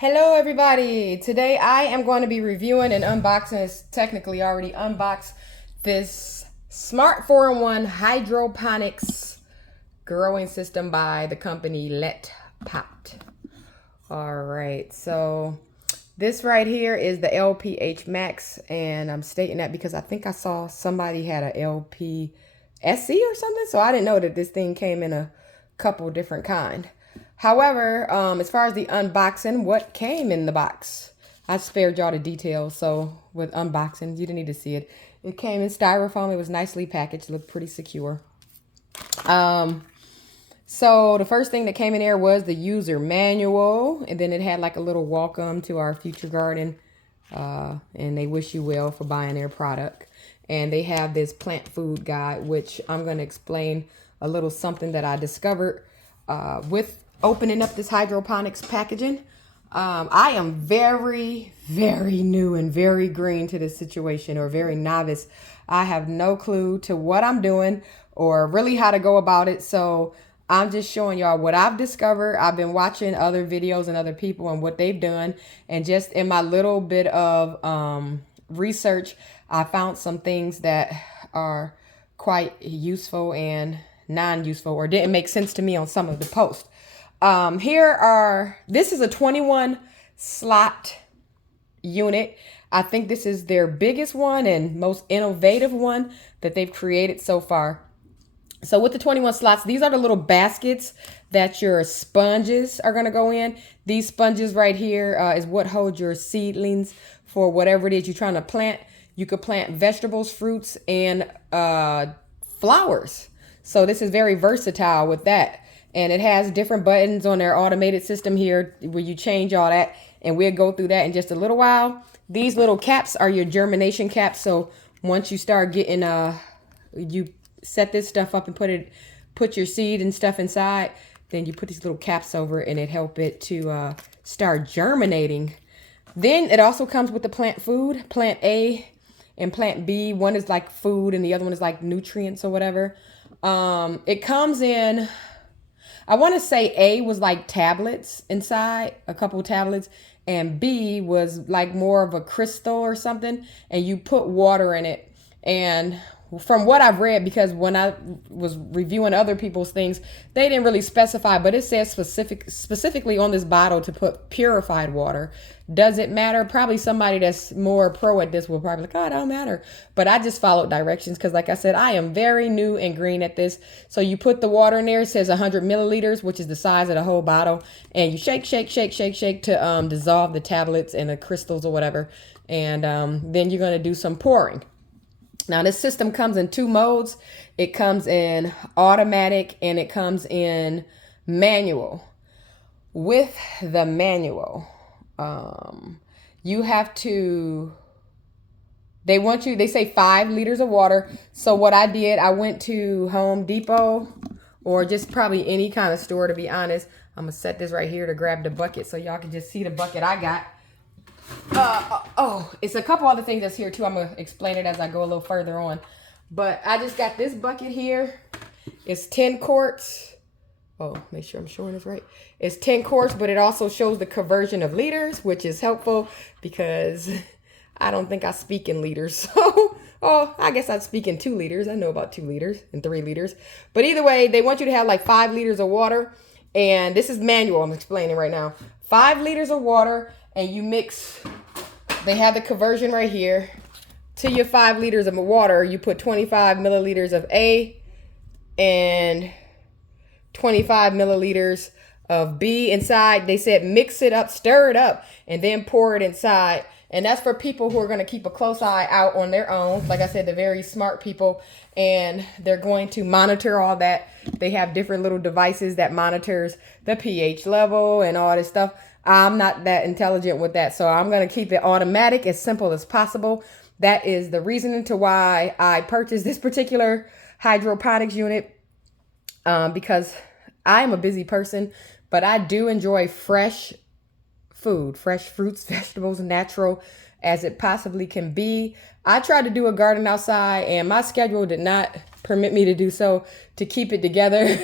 Hello everybody! Today I am going to be reviewing and unboxing, it's technically already unboxed, this Smart 4-in-1 Hydroponics growing system by the company Letpot. Alright, so this right here is the LPH Max, and I'm stating that because I think I saw somebody had a LPSC or something, so I didn't know that this thing came in a couple different kind. However, as far as the unboxing, what came in the box? I spared y'all the details, so with unboxing, you didn't need to see it. It came in styrofoam. It was nicely packaged, looked pretty secure. So the first thing that came in there was the user manual, and then it had like a little welcome to our future garden, and they wish you well for buying their product. And they have this plant food guide, which I'm going to explain a little something that I discovered with opening up this hydroponics packaging. I am very, very new and very green to this situation, or very novice. I have no clue to what I'm doing or really how to go about it. So I'm just showing y'all what I've discovered. I've been watching other videos and other people and what they've done. And just in my little bit of research, I found some things that are quite useful and non-useful, or didn't make sense to me on some of the posts. This is a 21 slot unit. I think this is their biggest one and most innovative one that they've created so far. So with the 21 slots, these are the little baskets that your sponges are going to go in. These sponges right here is what holds your seedlings for whatever it is you're trying to plant. You could plant vegetables, fruits, and flowers. So this is very versatile with that. And it has different buttons on their automated system here where you change all that. And we'll go through that in just a little while. These little caps are your germination caps. So once you start getting, you set this stuff up and put your seed and stuff inside, then you put these little caps over it and it help it to start germinating. Then it also comes with the plant food, plant A and plant B. One is like food and the other one is like nutrients or whatever. It comes in, I want to say A was like tablets inside, a couple tablets, and B was like more of a crystal or something, and you put water in it. And from what I've read, because when I was reviewing other people's things, they didn't really specify, but it says specifically on this bottle to put purified water. Does it matter? Probably somebody that's more pro at this will probably like, oh, it don't matter. But I just followed directions because, like I said, I am very new and green at this. So you put the water in there. It says 100 milliliters, which is the size of the whole bottle. And you shake, shake, shake, shake, shake to dissolve the tablets and the crystals or whatever. And then you're going to do some pouring. Now, this system comes in two modes. It comes in automatic and it comes in manual. With the manual, you have to, they say 5 liters of water. So what I did, I went to Home Depot or just probably any kind of store, to be honest. I'm going to set this right here to grab the bucket so y'all can just see the bucket I got. It's a couple other things that's here too. I'm going to explain it as I go a little further on. But I just got this bucket here. It's 10 quarts. Oh, make sure I'm showing this right. It's 10 quarts, but it also shows the conversion of liters, which is helpful because I don't think I speak in liters. So, I guess I speak in 2 liters. I know about 2 liters and 3 liters. But either way, they want you to have like 5 liters of water. And this is manual. I'm explaining right now. 5 liters of water. And you mix, they have the conversion right here. To your 5 liters of water, you put 25 milliliters of A and 25 milliliters of B inside. They said mix it up, stir it up, and then pour it inside. And that's for people who are going to keep a close eye out on their own. Like I said, the very smart people, and they're going to monitor all that. They have different little devices that monitors the pH level and all this stuff. I'm not that intelligent with that, so I'm going to keep it automatic, as simple as possible. That is the reason to why I purchased this particular hydroponics unit, because I am a busy person, but I do enjoy fresh food, fresh fruits, vegetables, natural as it possibly can be. I tried to do a garden outside, and my schedule did not permit me to do so, to keep it together.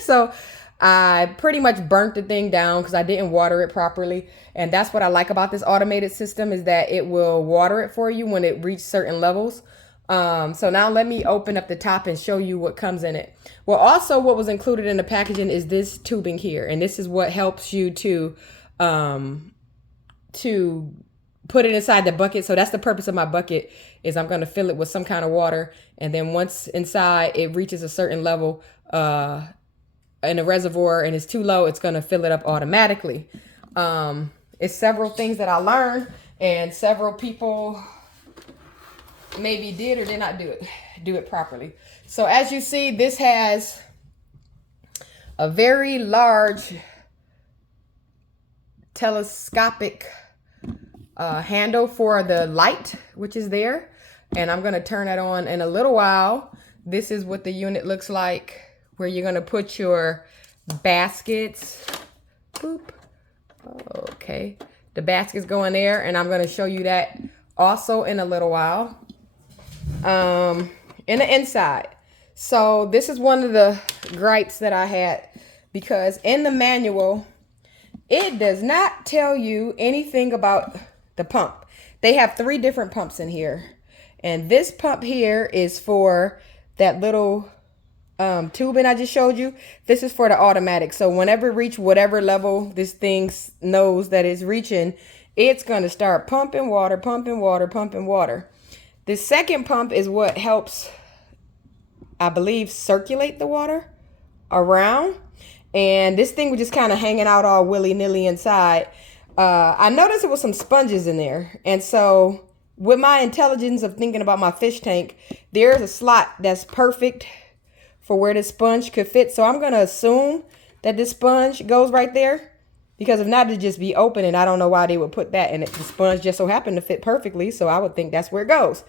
So I pretty much burnt the thing down because I didn't water it properly. And that's what I like about this automated system, is that it will water it for you when it reaches certain levels. So now let me open up the top and show you what comes in it. Well, also what was included in the packaging is this tubing here. And this is what helps you to put it inside the bucket. So that's the purpose of my bucket, is I'm going to fill it with some kind of water. And then once inside it reaches a certain level in a reservoir and it's too low, it's going to fill it up automatically. It's several things that I learned, and several people maybe did or did not do it properly. So as you see, this has a very large telescopic handle for the light, which is there. And I'm going to turn that on in a little while. This is what the unit looks like, where you're going to put your baskets. Boop. Okay. The baskets go in there, and I'm going to show you that also in a little while. In the inside. So this is one of the gripes that I had, because in the manual, it does not tell you anything about the pump. They have 3 different pumps in here. And this pump here is for that little tubing I just showed you. This is for the automatic. So whenever it reaches whatever level this thing knows that it's reaching, it's going to start pumping water, pumping water, pumping water. The second pump is what helps, I believe, circulate the water around. And this thing was just kind of hanging out all willy-nilly inside. I noticed there was some sponges in there. And so with my intelligence of thinking about my fish tank, there's a slot that's perfect for where the sponge could fit. So I'm going to assume that this sponge goes right there, because if not, it'd just be open, and I don't know why they would put that in it. The sponge just so happened to fit perfectly, so I would think that's where it goes.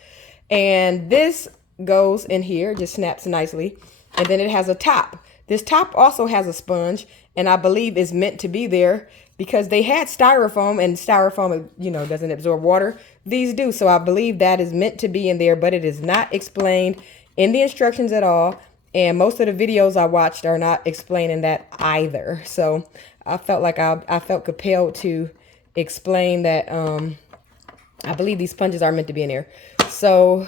And this goes in here, just snaps nicely, and then it has a top. This top also has a sponge, and I believe is meant to be there because they had styrofoam, and styrofoam, you know, doesn't absorb water. These do, so I believe that is meant to be in there, but it is not explained in the instructions at all. And most of the videos I watched are not explaining that either. So I felt like I felt compelled to explain that I believe these sponges are meant to be in there. So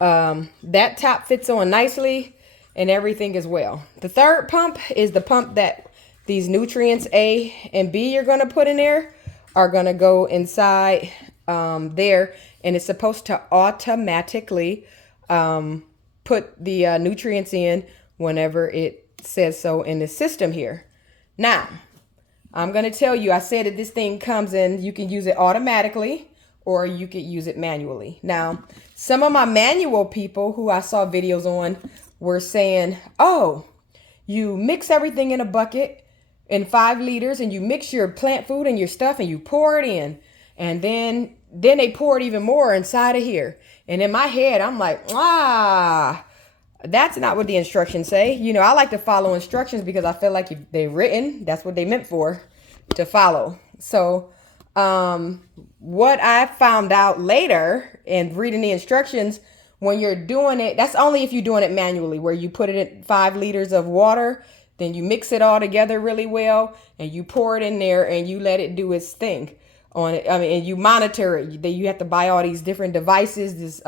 that top fits on nicely and everything as well. The third pump is the pump that these nutrients A and B you're going to put in there are going to go inside there. And it's supposed to automatically put the nutrients in whenever it says so in the system here. Now, I'm going to tell you, I said that this thing comes in, you can use it automatically or you could use it manually. Now, some of my manual people who I saw videos on were saying, oh, you mix everything in a bucket in 5 liters and you mix your plant food and your stuff and you pour it in. And then they pour it even more inside of here. And in my head, I'm like, that's not what the instructions say. You know, I like to follow instructions because I feel like if they're written, that's what they meant for, to follow. So what I found out later in reading the instructions, when you're doing it, that's only if you're doing it manually, where you put it in 5 liters of water, then you mix it all together really well and you pour it in there and you let it do its thing on it. I mean, and you monitor it. You have to buy all these different devices, this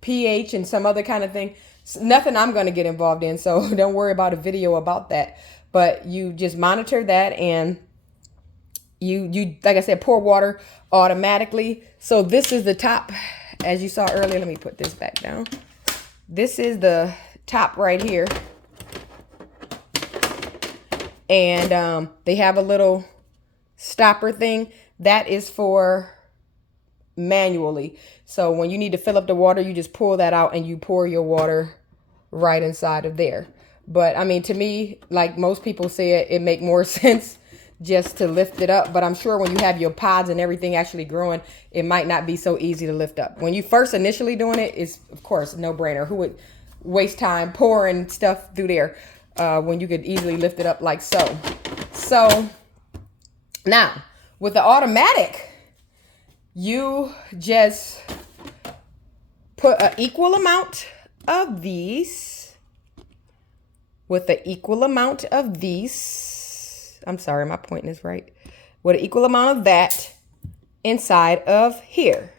pH and some other kind of thing. Nothing I'm going to get involved in, so don't worry about a video about that. But you just monitor that, and you like I said, pour water automatically. So this is the top, as you saw earlier. Let me put this back down. This is the top right here, and they have a little stopper thing that is for manually. So when you need to fill up the water, you just pull that out and you pour your water right inside of there. But I mean, to me, like most people say, it make more sense just to lift it up. But I'm sure when you have your pods and everything actually growing, it might not be so easy to lift up. When you first initially doing it, it's of course no brainer. Who would waste time pouring stuff through there when you could easily lift it up like so? So now with the automatic, you just put an equal amount of these with an equal amount of these. I'm sorry, my pointing is right. With an equal amount of that inside of here.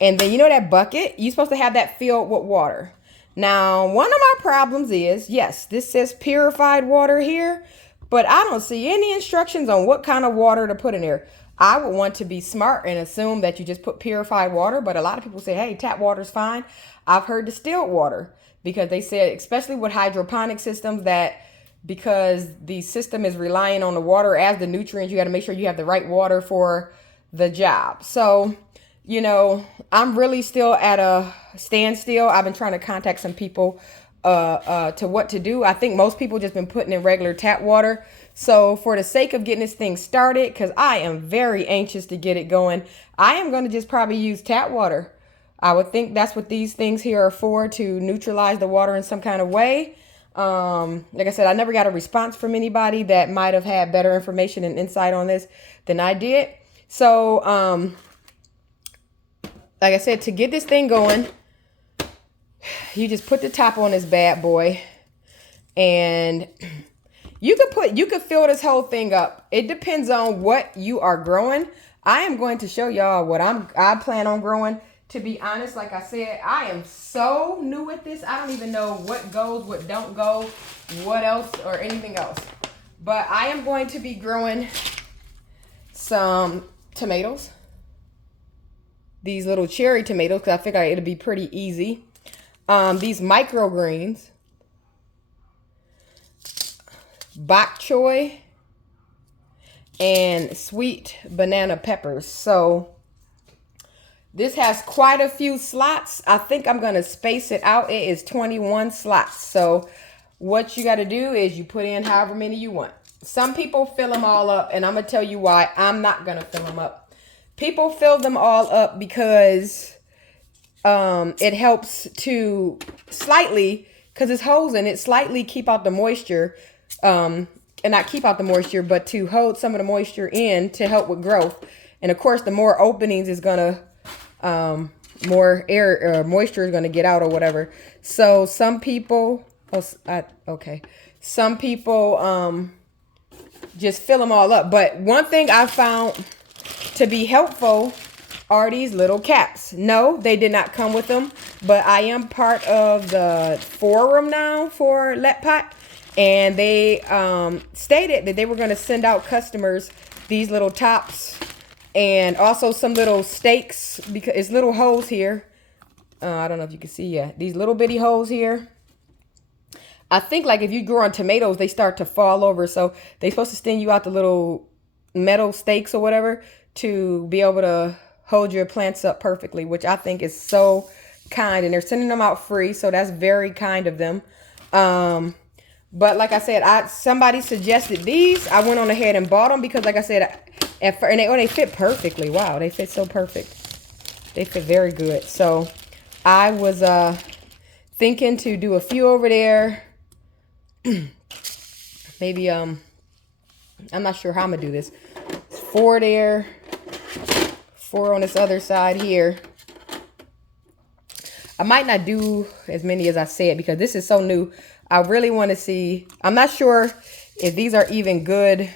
And then you know that bucket, you're supposed to have that filled with water. Now, one of my problems is, yes, this says purified water here, but I don't see any instructions on what kind of water to put in there. I would want to be smart and assume that you just put purified water, but a lot of people say, hey, tap water's fine. I've heard distilled water because they said, especially with hydroponic systems, that because the system is relying on the water as the nutrients, you got to make sure you have the right water for the job. So, you know, I'm really still at a standstill. I've been trying to contact some people to what to do. I think most people just been putting in regular tap water. So for the sake of getting this thing started, because I am very anxious to get it going, I am going to just probably use tap water. I would think that's what these things here are for, to neutralize the water in some kind of way. Like I said, I never got a response from anybody that might have had better information and insight on this than I did. So, like I said, to get this thing going, you just put the top on this bad boy, and you could fill this whole thing up. It depends on what you are growing. I am going to show y'all what I plan on growing. To be honest, like I said, I am so new at this. I don't even know what goes, what don't go, what else or anything else. But I am going to be growing some tomatoes. These little cherry tomatoes, because I figure it'll be pretty easy. These microgreens, bok choy, and sweet banana peppers. So this has quite a few slots. I think I'm going to space it out. It is 21 slots. So what you got to do is you put in however many you want. Some people fill them all up, and I'm going to tell you why I'm not going to fill them up. People fill them all up because it helps to slightly, because it's holes in it, slightly keep out the moisture, and not keep out the moisture, but to hold some of the moisture in to help with growth. And of course, the more openings is gonna, more air or moisture is gonna get out or whatever. So some people, some people just fill them all up. But one thing I found to be helpful are these little caps. No, they did not come with them, but I am part of the forum now for Letpot, and they stated that they were going to send out customers these little tops and also some little stakes, because it's little holes here. I don't know if you can see, yeah, these little bitty holes here. I think like if you grow on tomatoes, they start to fall over, so they're supposed to send you out the little metal stakes or whatever to be able to hold your plants up perfectly, which I think is so kind, and they're sending them out free, so that's very kind of them. But like I said, somebody suggested these. I went on ahead and bought them because, like I said, and they fit perfectly. Wow, they fit so perfect. They fit very good. So I was thinking to do a few over there. Maybe I'm not sure how I'm gonna do this. 4 there, 4 on this other side here. I might not do as many as I said because this is so new. I really want to see. I'm not sure if these are even good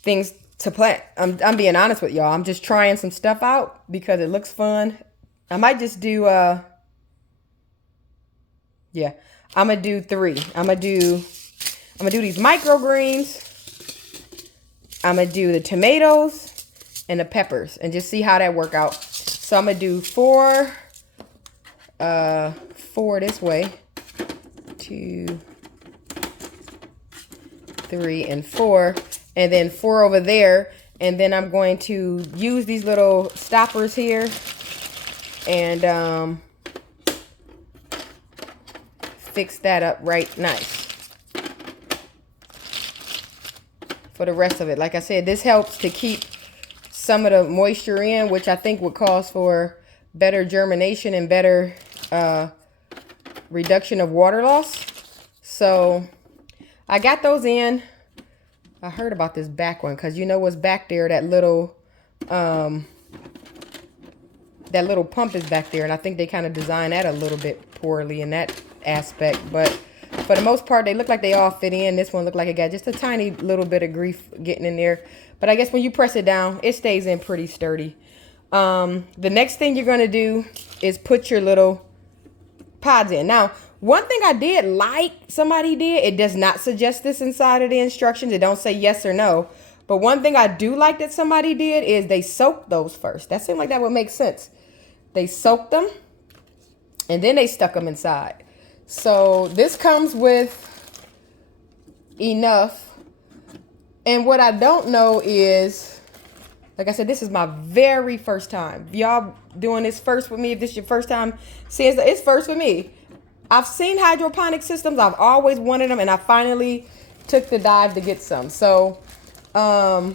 things to plant. I'm being honest with y'all. I'm just trying some stuff out because it looks fun. I might just do yeah, I'm gonna do 3. I'm gonna do these microgreens. I'm gonna do the tomatoes and the peppers and just see how that work out. So I'm gonna do 4 this way, 2, 3, and 4, and then 4 over there. And then I'm going to use these little stoppers here and fix that up right nice for the rest of it. Like I said, this helps to keep some of the moisture in, which I think would cause for better germination and better reduction of water loss. So I got those in. I heard about this back one because you know what's back there, that little pump is back there, and I think they kind of designed that a little bit poorly in that aspect. But For the most part, they look like they all fit in. This one looked like it got just a tiny little bit of grief getting in there. But I guess when you press it down, it stays in pretty sturdy. The next thing you're going to do is put your little pods in. Now, one thing I did like somebody did, it does not suggest this inside of the instructions. It don't say yes or no. But one thing I do like that somebody did is they soaked those first. That seemed like that would make sense. They soaked them and then they stuck them inside. So this comes with enough. And what I don't know is, like I said, this is my very first time. Y'all doing this first with me. If this is your first time seeing it, it's first with me. I've seen hydroponic systems. I've always wanted them, and I finally took the dive to get some. So I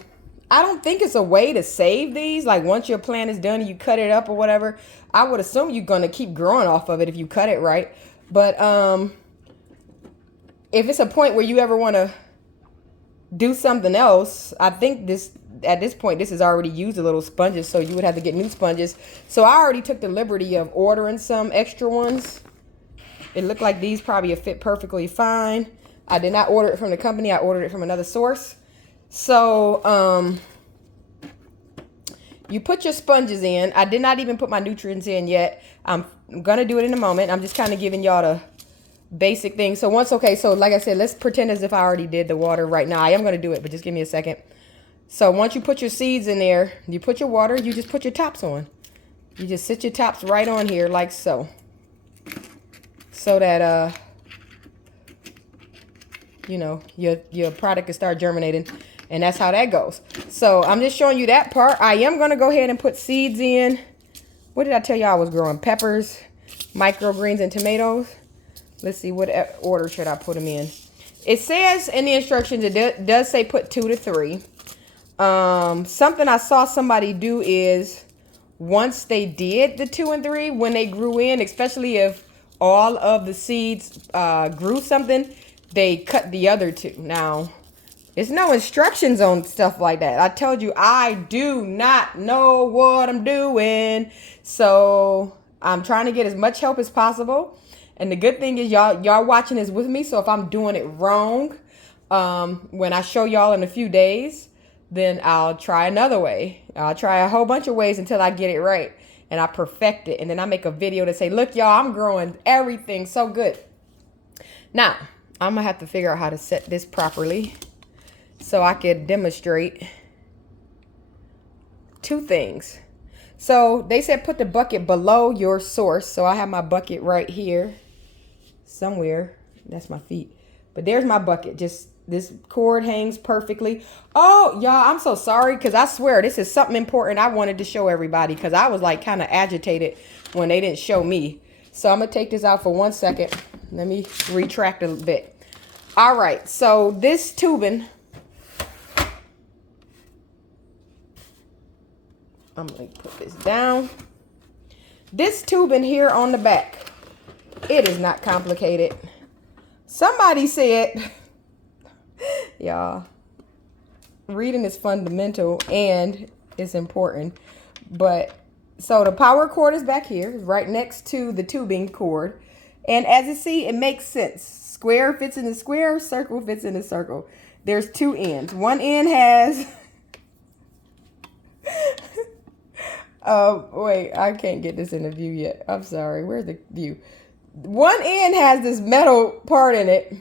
don't think it's a way to save these. Like once your plant is done and you cut it up or whatever, I would assume you're going to keep growing off of it if you cut it right. But if it's a point where you ever want to do something else, I think this, at this point, this has already used a little sponges, so you would have to get new sponges. So I already took the liberty of ordering some extra ones. It looked like these probably fit perfectly fine. I did not order it from the company. I ordered it from another source. So you put your sponges in. I did not even put my nutrients in yet. I'm going to do it in a moment. I'm just kind of giving y'all the basic things. So once, okay, so like I said, let's pretend as if I already did the water right now. I am going to do it, but just give me a second. So once you put your seeds in there, you put your water, you just put your tops on. You just sit your tops right on here like so. So that, you know, your product can start germinating. And that's how that goes. So I'm just showing you that part. I am going to go ahead and put seeds in. What did I tell you I was growing? Peppers, microgreens, and tomatoes. Let's see, what order should I put them in? It says in the instructions, it does say put 2 to 3. Something I saw somebody do is once they did the 2 and 3, when they grew in, especially if all of the seeds grew something, they cut the other 2. Now, there's no instructions on stuff like that. I told you I do not know what I'm doing. So I'm trying to get as much help as possible. And the good thing is y'all watching this with me. So if I'm doing it wrong, when I show y'all in a few days, then I'll try another way. I'll try a whole bunch of ways until I get it right and I perfect it. And then I make a video to say, look, y'all, I'm growing everything so good. Now, I'm going to have to figure out how to set this properly so I could demonstrate 2 things. So they said put the bucket below your source. So I have my bucket right here somewhere. That's my feet. But there's my bucket. Just this cord hangs perfectly. Oh, y'all, I'm so sorry because I swear this is something important I wanted to show everybody because I was like kind of agitated when they didn't show me. So I'm going to take this out for 1 second. Let me retract a bit. All right. So this tubing, I'm going to put this down. This tubing here on the back, it is not complicated. Somebody said, y'all, reading is fundamental and it's important. But so the power cord is back here, right next to the tubing cord. And as you see, it makes sense. Square fits in the square, circle fits in the circle. There's 2 ends. One end has... wait, I can't get this in the view yet. I'm sorry. Where's the view? One end has this metal part in it.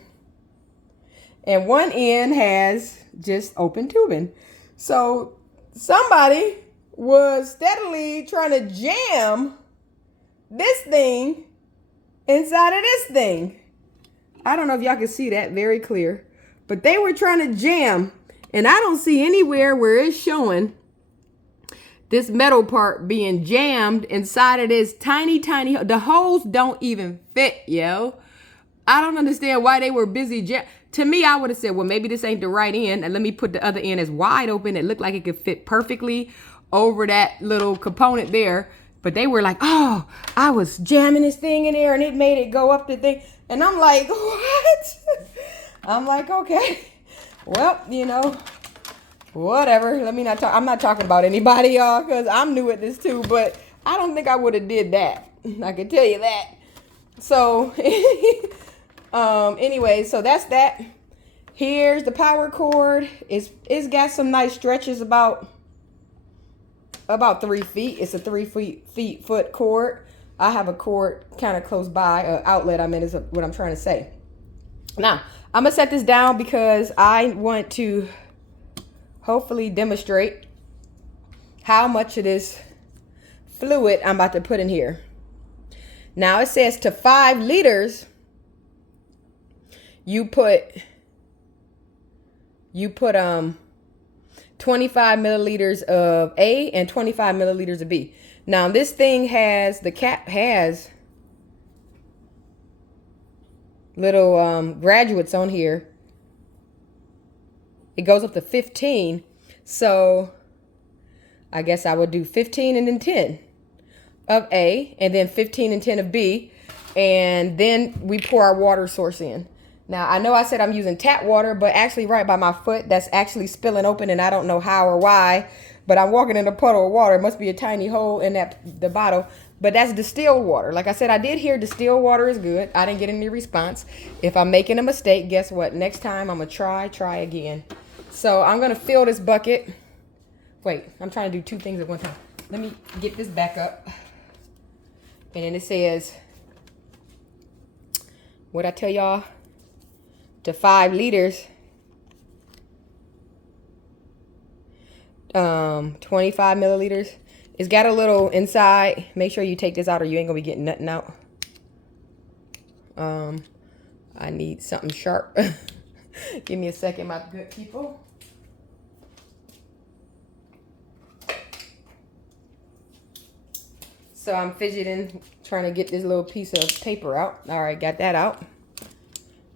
And one end has just open tubing. So somebody was steadily trying to jam this thing inside of this thing. I don't know if y'all can see that very clear. But they were trying to jam. And I don't see anywhere where it's showing this metal part being jammed inside of this tiny, the holes don't even fit, yo. I don't understand why they were busy to me, I would have said, well, maybe this ain't the right end. And let me put the other end as wide open. It looked like it could fit perfectly over that little component there. But they were like, oh, I was jamming this thing in there and it made it go up the thing. And I'm like, what? I'm like, okay, well, you know, whatever. Let me not talk. I'm not talking about anybody, y'all, because I'm new at this too. But I don't think I would have did that. I can tell you that. So Anyway, so that's that. Here's the power cord. It's got some nice stretches, about 3 feet. It's a 3 foot cord. I have a cord kind of close by, outlet I mean is what I'm trying to say. Now, I'm gonna set this down because I want to hopefully demonstrate how much of this fluid I'm about to put in here. Now it says to 5 liters, you put 25 milliliters of A and 25 milliliters of B. Now this thing has, the cap has little graduates on here. It goes up to 15. So I guess I would do 15 and then 10 of A, and then 15 and 10 of B. And then we pour our water source in. Now, I know I said I'm using tap water, but actually right by my foot, that's actually spilling open, and I don't know how or why, but I'm walking in a puddle of water. It must be a tiny hole in the bottle, but that's distilled water. Like I said, I did hear distilled water is good. I didn't get any response. If I'm making a mistake, guess what? Next time I'm going to try again. So I'm going to fill this bucket. Wait, I'm trying to do 2 things at one time. Let me get this back up. And then it says, what'd I tell y'all? To 5 liters, 25 milliliters. It's got a little inside. Make sure you take this out or you ain't gonna be getting nothing out. I need something sharp. Give me a second, my good people. So I'm fidgeting, trying to get this little piece of paper out. All right, got that out.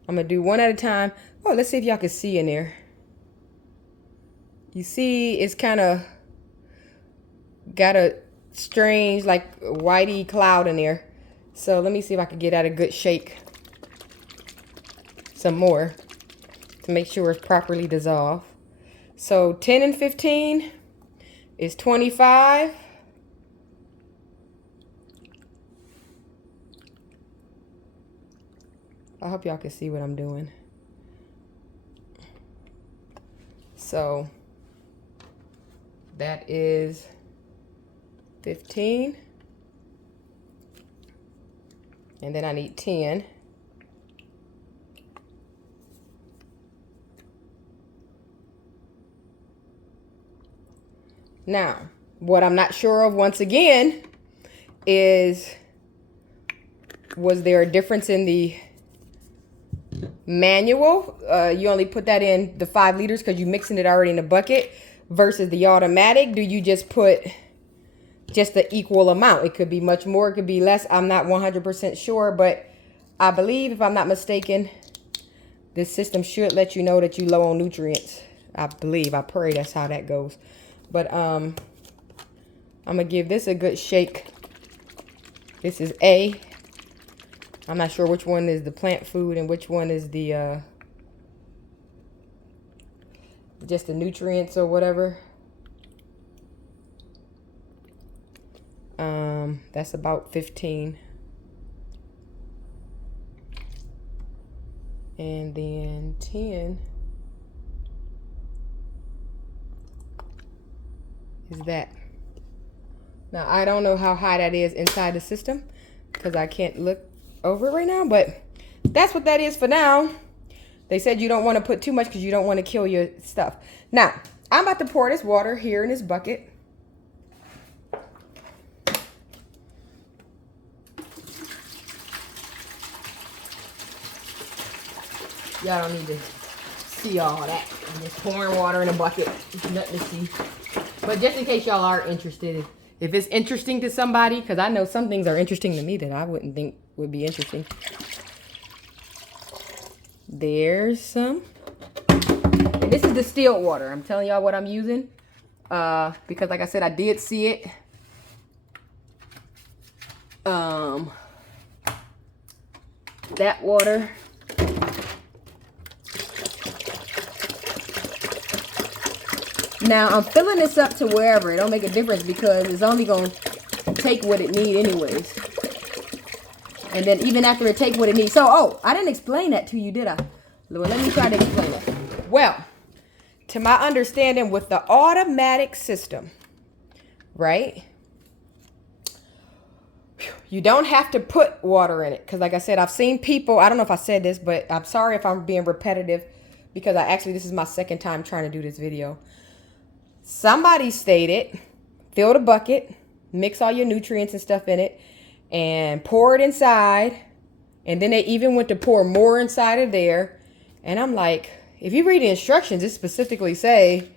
I'm going to do one at a time. Oh, let's see if y'all can see in there. You see it's kind of got a strange, like, whitey cloud in there. So let me see if I can get at a good shake. Some more to make sure it's properly dissolved. So 10 and 15 is 25. I hope y'all can see what I'm doing. So that is 15. And then I need 10. Now, what I'm not sure of once again is, was there a difference in the manual? You only put that in the 5 liters because you're mixing it already in the bucket, versus the automatic. Do you just put just the equal amount? It could be much more, it could be less. I'm not 100% sure, but I believe, if I'm not mistaken, this system should let you know that you're low on nutrients. I believe, I pray that's how that goes. But I'm gonna give this a good shake. This is A. I'm not sure which one is the plant food and which one is the just the nutrients or whatever. That's about 15. And then 10 is that. Now, I don't know how high that is inside the system because I can't look over it right now, but that's what that is for now. They said you don't want to put too much because you don't want to kill your stuff. Now, I'm about to pour this water here in this bucket. Y'all don't need to see all that. I'm just pouring water in a bucket. There's nothing to see. But just in case y'all are interested, if it's interesting to somebody, because I know some things are interesting to me that I wouldn't think would be interesting. There's some. And this is distilled water. I'm telling y'all what I'm using. Because like I said, I did see it. That water. Now, I'm filling this up to wherever. It don't make a difference because it's only going to take what it need anyways. And then even after it takes what it needs. So, oh, I didn't explain that to you, did I? Well, let me try to explain it. Well, to my understanding with the automatic system, right? You don't have to put water in it. Because like I said, I've seen people, I don't know if I said this, but I'm sorry if I'm being repetitive because this is my second time trying to do this video. Somebody stated, fill the bucket, mix all your nutrients and stuff in it, and pour it inside. And then they even went to pour more inside of there. And I'm like, if you read the instructions, it specifically say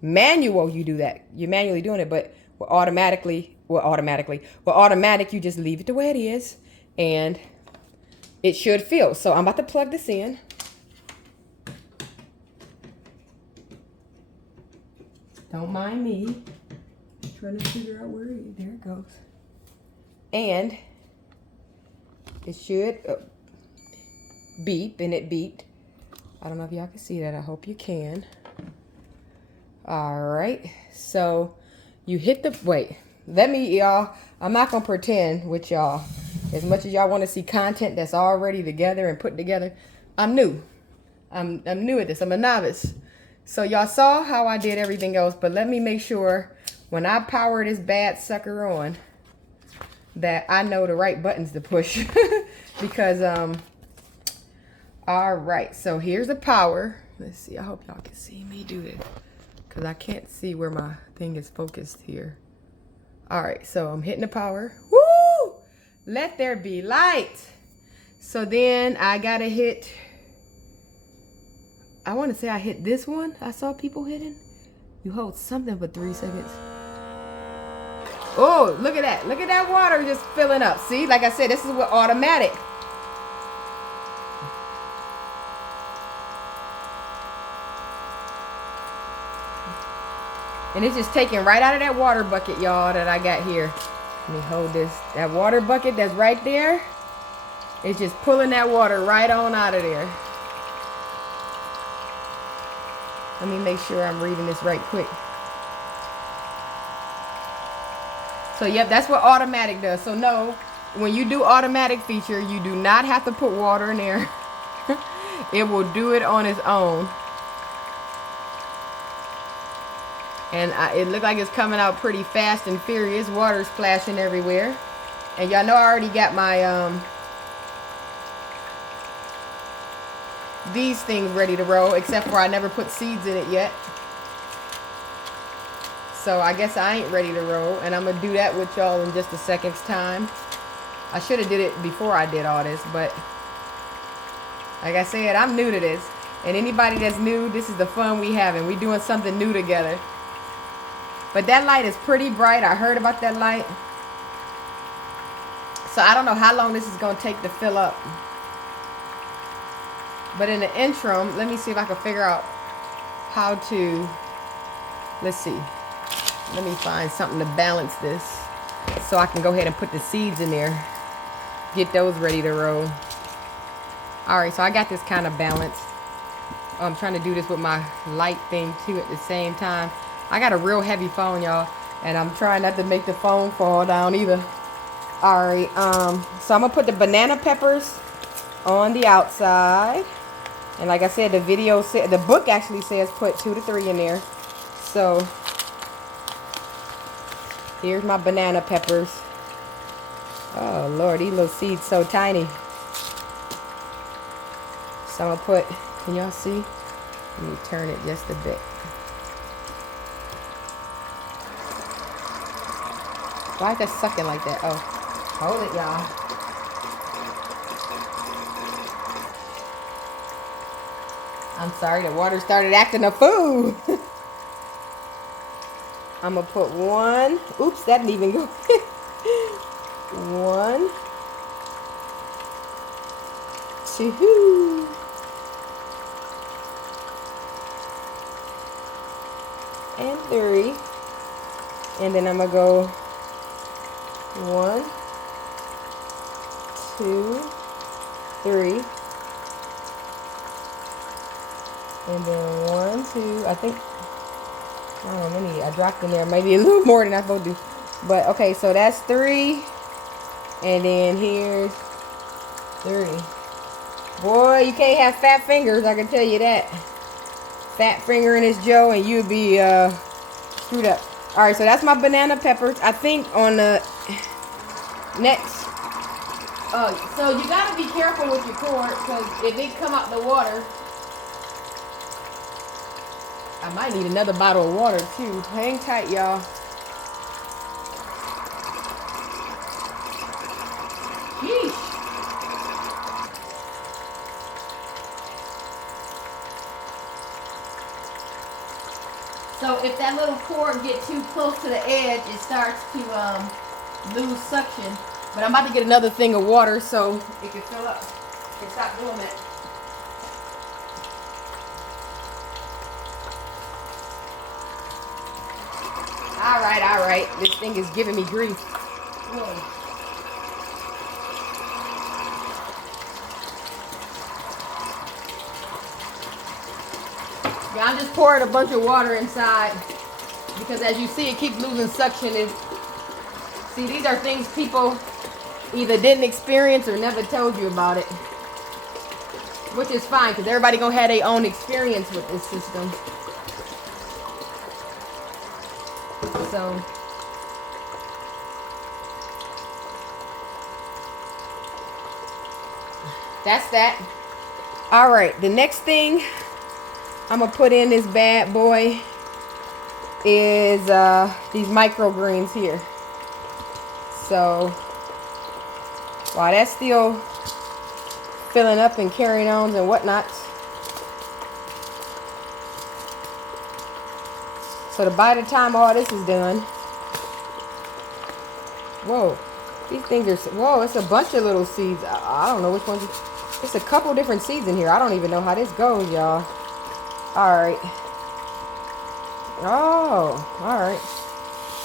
manual, you do that. You're manually doing it, but automatic, you just leave it the way it is and it should fill. So I'm about to plug this in. Don't mind me. Trying to figure out where it is. There it goes. And it should beep, and it beeped. I don't know if y'all can see that. I hope you can. All right. So you hit the, wait, let me, y'all, I'm not going to pretend with y'all. As much as y'all want to see content that's already together and put together, I'm new. I'm new at this. I'm a novice. So y'all saw how I did everything else, but let me make sure when I power this bad sucker on that I know the right buttons to push because, all right, so here's the power. Let's see, I hope y'all can see me do this because I can't see where my thing is focused here. All right, so I'm hitting the power. Woo! Let there be light. So then I gotta hit, I want to say I hit this one. I saw people hitting. You hold something for 3 seconds. Oh, look at that. Look at that water just filling up. See, like I said, this is what automatic. And it's just taking right out of that water bucket, y'all, that I got here. Let me hold this. That water bucket that's right there, it's just pulling that water right on out of there. Let me make sure I'm reading this right quick. So, yep, that's what automatic does. So, no, when you do automatic feature, you do not have to put water in there. It will do it on its own. And it looked like it's coming out pretty fast and furious. Water splashing everywhere. And y'all know I already got my these things ready to roll, except for I never put seeds in it yet. So I guess I ain't ready to roll, and I'm gonna do that with y'all in just a second's time. I should have did it before I did all this, but like I said, I'm new to this. And anybody that's new, this is the fun we having. We doing something new together. But that light is pretty bright. I heard about that light. So I don't know how long this is gonna take to fill up. But in the interim, let me see if I can figure out how to, let's see. Let me find something to balance this so I can go ahead and put the seeds in there. Get those ready to roll. All right, so I got this kind of balanced. I'm trying to do this with my light thing too at the same time. I got a real heavy phone, y'all, and I'm trying not to make the phone fall down either. All right, so I'm gonna put the banana peppers on the outside. And like I said, the video said, the book actually says put 2 to 3 in there. So here's my banana peppers. Oh Lord, these little seeds so tiny. So I'm gonna put, can y'all see? Let me turn it just a bit. Why is that sucking like that? Oh, hold it, y'all. I'm sorry, the water started acting a fool. I'm gonna put 1. Oops, that didn't even go. 1, 2, and 3. And then I'm gonna go 1, 2, 3. And then 1, 2, I think, I don't know, maybe I dropped in there maybe a little more than I supposed to. But okay, so that's 3. And then here's 3. Boy, you can't have fat fingers, I can tell you that. Fat finger in this Joe and you'd be screwed up. Alright, so that's my banana peppers. I think on the next. So you gotta be careful with your cord, because if it come out the water, I might need another bottle of water too. Hang tight, y'all. Yeesh. So if that little cord get too close to the edge, it starts to lose suction. But I'm about to get another thing of water so it can fill up and stop doing that. All right. This thing is giving me grief. Whoa. Yeah, I'm just pouring a bunch of water inside because as you see, it keeps losing suction. See, these are things people either didn't experience or never told you about it, which is fine because everybody gonna have their own experience with this system. So that's that. All right, the next thing I'm gonna put in this bad boy is these microgreens here. So while that's still filling up and carrying on and whatnot, so by the time all this is done, whoa, these things are, whoa, it's a bunch of little seeds. I don't know which ones. There's a couple different seeds in here. I don't even know how this goes, y'all. All right. Oh, all right.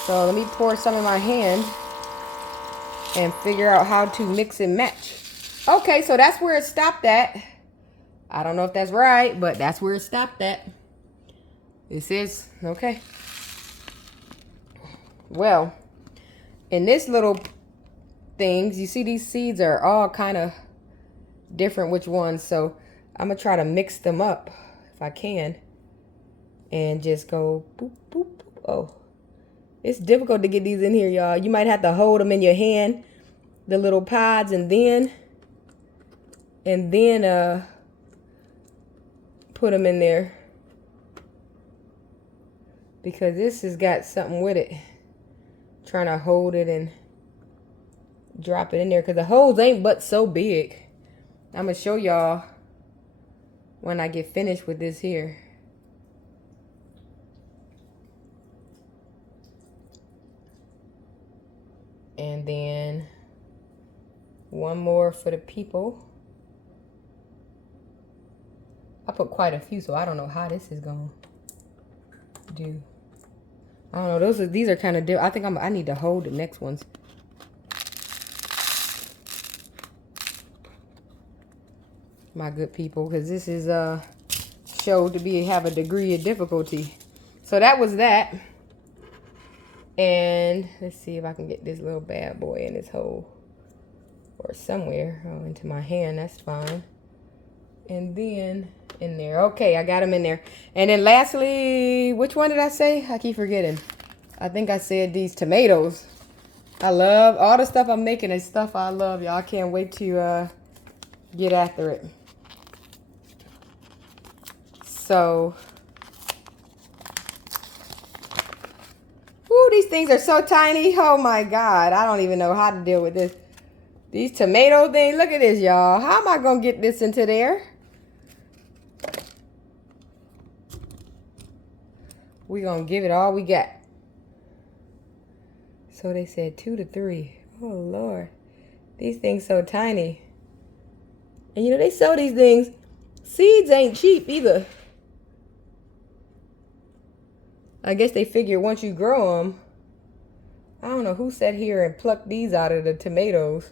So let me pour some in my hand and figure out how to mix and match. Okay, so that's where it stopped at. I don't know if that's right, but that's where it stopped at. This is, okay. Well, in this little things, you see these seeds are all kind of different which ones. So I'm going to try to mix them up if I can. And just go boop, boop, boop. Oh, it's difficult to get these in here, y'all. You might have to hold them in your hand, the little pods, and then put them in there. Because this has got something with it. Trying to hold it and drop it in there. Because the holes ain't but so big. I'm going to show y'all when I get finished with this here. And then one more for the people. I put quite a few, so I don't know how this is going to do. I don't know. These are kind of different. I think I need to hold the next ones. My good people, because this is showed to have a degree of difficulty. So that was that. And let's see if I can get this little bad boy in this hole or somewhere. Oh, into my hand, that's fine. And then in there. Okay, I got them in there. And then lastly, which one did I say? I keep forgetting. I think I said these tomatoes. I love all the stuff I'm making is stuff I love, y'all. I can't wait to get after it. So ooh, these things are so tiny. Oh my God. I don't even know how to deal with this. These tomato things. Look at this, y'all. How am I going to get this into there? We're going to give it all we got. So they said 2 to 3. Oh, Lord. These things so tiny. And you know, they sell these things. Seeds ain't cheap either. I guess they figure once you grow them, I don't know who sat here and plucked these out of the tomatoes.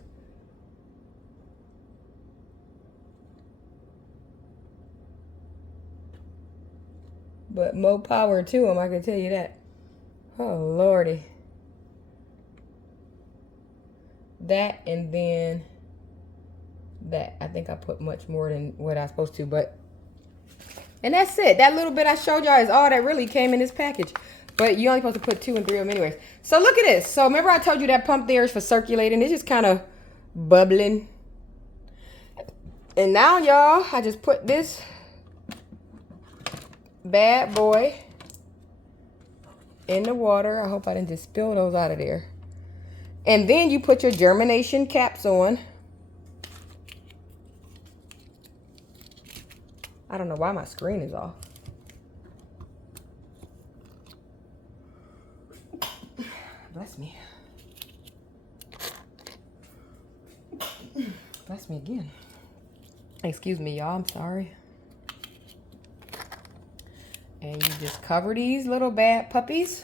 But more power to them, I can tell you that. Oh, Lordy. That and then that. I think I put much more than what I was supposed to, but, and that's it. That little bit I showed y'all is all that really came in this package. But you're only supposed to put 2 and 3 of them anyways. So look at this. So remember I told you that pump there is for circulating. It's just kind of bubbling. And now, y'all, I just put this bad boy in the water. I hope I didn't just spill those out of there. And then you put your germination caps on. I don't know why my screen is off. Bless me. Bless me again. Excuse me, y'all. I'm sorry. And you just cover these little bad puppies.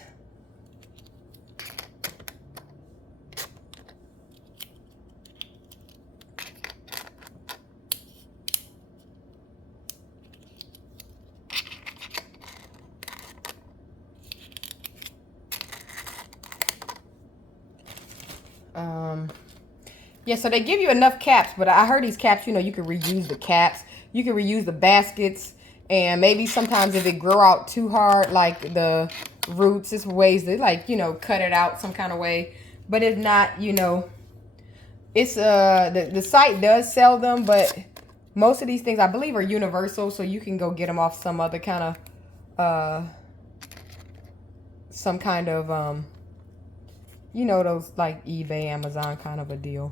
Yeah, so they give you enough caps, but I heard these caps, you know, you can reuse the caps. You can reuse the baskets, and maybe sometimes if it grow out too hard, like the roots, there's ways to, like, you know, cut it out some kind of way. But if not, you know, it's the site does sell them, but most of these things I believe are universal, so you can go get them off some other kind of some kind of you know, those like eBay, Amazon kind of a deal.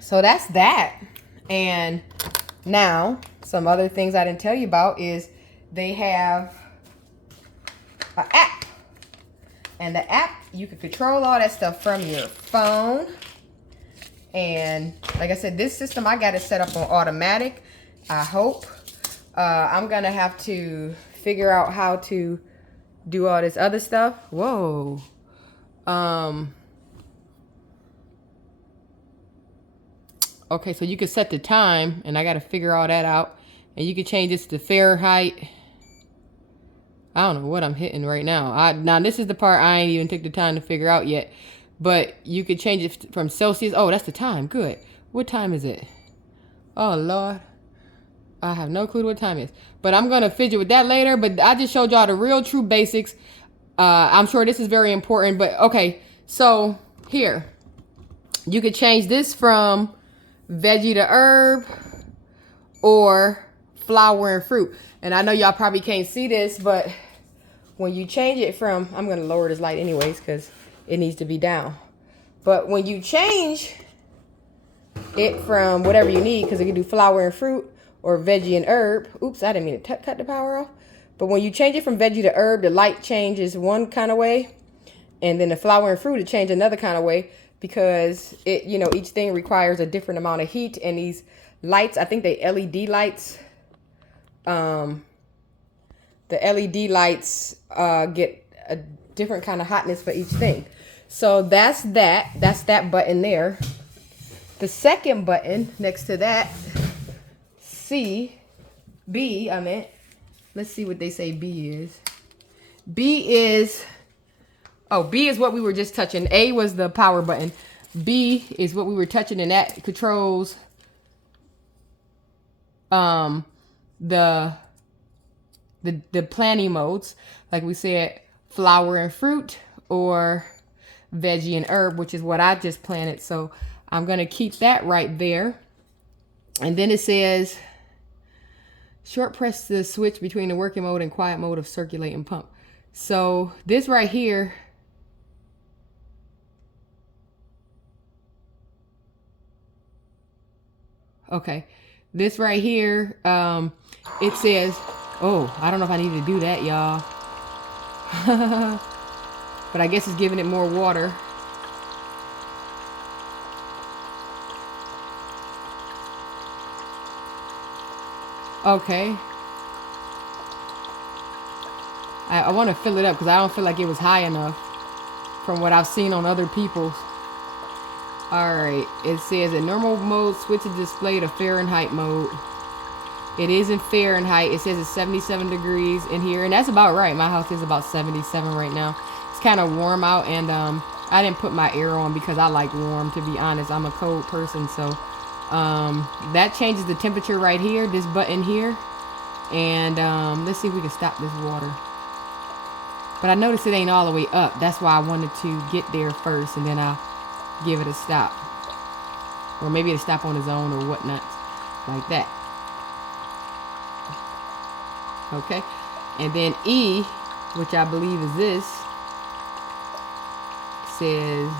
So that's that. And now some other things I didn't tell you about is they have an app. And the app, you can control all that stuff from your phone. And like I said, this system, I got it set up on automatic. I hope. I'm going to have to figure out how to do all this other stuff. Whoa. Okay, so you can set the time, and I got to figure all that out. And you can change this to Fahrenheit. I don't know what I'm hitting right now. Now, this is the part I ain't even took the time to figure out yet. But you could change it from Celsius. Oh, that's the time. Good. What time is it? Oh, Lord. I have no clue what time it is. But I'm going to fidget with that later. But I just showed y'all the real true basics. I'm sure this is very important. But, okay. So, here. You could change this from veggie to herb or flower and fruit. And I know y'all probably can't see this, but when you change it from, I'm going to lower this light anyways because it needs to be down. But when you change it from whatever you need, because it can do flower and fruit or veggie and herb. Oops, I didn't mean to cut the power off. But when you change it from veggie to herb, the light changes one kind of way. And then the flower and fruit, it changes another kind of way. Because it, you know, each thing requires a different amount of heat, and these lights, I think they LED lights. The LED lights get a different kind of hotness for each thing. So that's that. That's that button there. The second button next to that, B, I meant. Let's see what they say B is. B is. Oh, B is what we were just touching. A was the power button. B is what we were touching, and that controls the planting modes. Like we said, flower and fruit or veggie and herb, which is what I just planted. So I'm going to keep that right there. And then it says, short press the switch between the working mode and quiet mode of circulating pump. So this right here, okay, this right here, it says, oh, I don't know if I need to do that, y'all. But I guess it's giving it more water. Okay. I want to fill it up because I don't feel like it was high enough from what I've seen on other people's. Alright, it says in normal mode, switch the display to Fahrenheit mode. It is in Fahrenheit. It says it's 77 degrees in here, and that's about right. My house is about 77 right now. It's kind of warm out, and I didn't put my air on because I like warm, to be honest. I'm a cold person, so That changes the temperature right here, this button here. And let's see if we can stop this water. But I noticed it ain't all the way up. That's why I wanted to get there first, and then I'll give it a stop. Or maybe it'll stop on its own or whatnot. Like that. Okay. And then E, which I believe is this, says,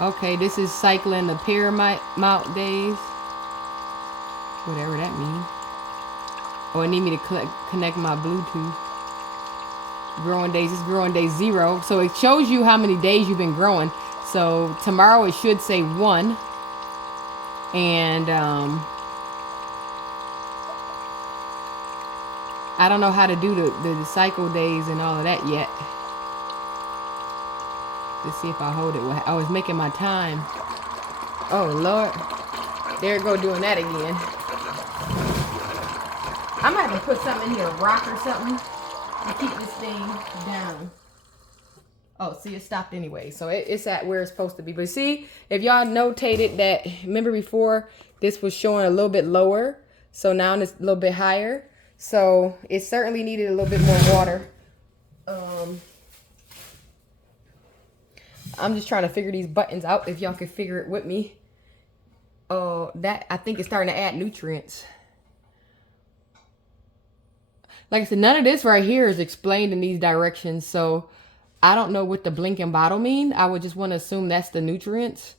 okay, this is cycling the paramount days. Whatever that means. Oh, it need me to connect my Bluetooth. Growing days, it's growing day 0. So it shows you how many days you've been growing. So tomorrow it should say 1. And I don't know how to do the cycle days and all of that yet. Let's see if I hold it. I was making my time. Oh, Lord. There it go doing that again. I might have to put something in here, a rock or something, to keep this thing down. Oh, see, it stopped anyway. So it's at where it's supposed to be. But see, if y'all notated that, remember before, this was showing a little bit lower. So now it's a little bit higher. So it certainly needed a little bit more water. I'm just trying to figure these buttons out, if y'all can figure it with me. That, I think, is starting to add nutrients. Like I said, none of this right here is explained in these directions, so I don't know what the blinking bottle mean. I would just want to assume that's the nutrients.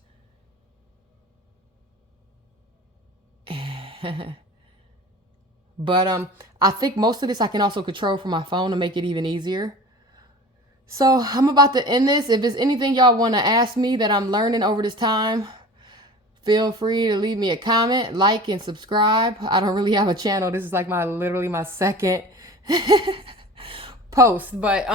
But I think most of this I can also control from my phone to make it even easier. So I'm about to end this. If there's anything y'all want to ask me that I'm learning over this time, feel free to leave me a comment, like, and subscribe. I don't really have a channel. This is like literally my second post. But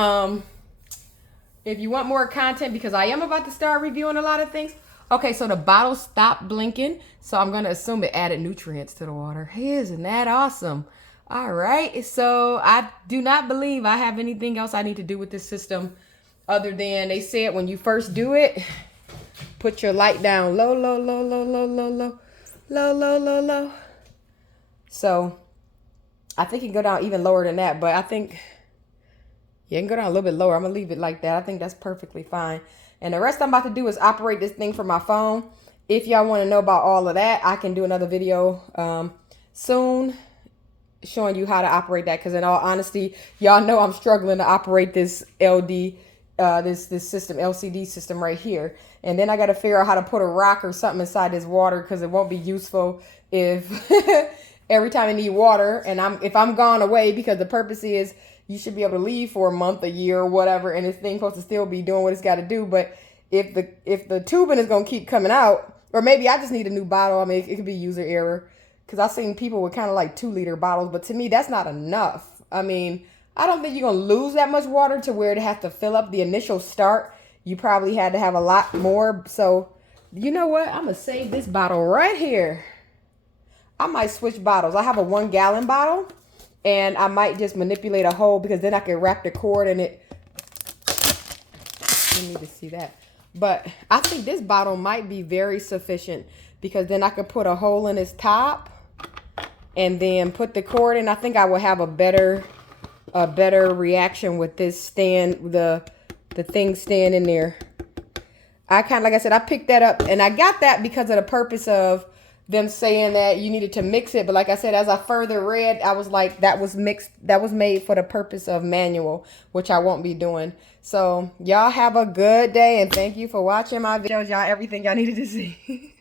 if you want more content, because I am about to start reviewing a lot of things. Okay, so the bottle stopped blinking. So I'm going to assume it added nutrients to the water. Isn't that awesome? All right. So I do not believe I have anything else I need to do with this system other than they said when you first do it, put your light down low, low, low, low, low, low, low, low, low, low, low. So I think it can go down even lower than that, but I think, yeah, it can go down a little bit lower. I'm going to leave it like that. I think that's perfectly fine. And the rest I'm about to do is operate this thing from my phone. If y'all want to know about all of that, I can do another video soon showing you how to operate that. Because in all honesty, y'all know I'm struggling to operate this LD, this system, LCD system right here. And then I got to figure out how to put a rock or something inside this water, because it won't be useful if every time I need water and if I'm gone away, because the purpose is you should be able to leave for a month, a year, or whatever, and this thing's supposed to still be doing what it's got to do. But if the tubing is going to keep coming out, or maybe I just need a new bottle. I mean, it could be user error, because I've seen people with kind of like 2-liter bottles, but to me, that's not enough. I mean, I don't think you're going to lose that much water to where it has to fill up the initial start. You probably had to have a lot more. So, you know what? I'm going to save this bottle right here. I might switch bottles. I have a 1-gallon bottle, and I might just manipulate a hole, because then I can wrap the cord in it. You need to see that. But I think this bottle might be very sufficient, because then I could put a hole in its top and then put the cord in. I think I will have a better reaction with this stand, the thing staying in there. I kind of, like I said, I picked that up, and I got that because of the purpose of them saying that you needed to mix it. But like I said, as I further read, I was like, that was made for the purpose of manual, which I won't be doing. So y'all have a good day, and thank you for watching my videos. Y'all everything y'all needed to see.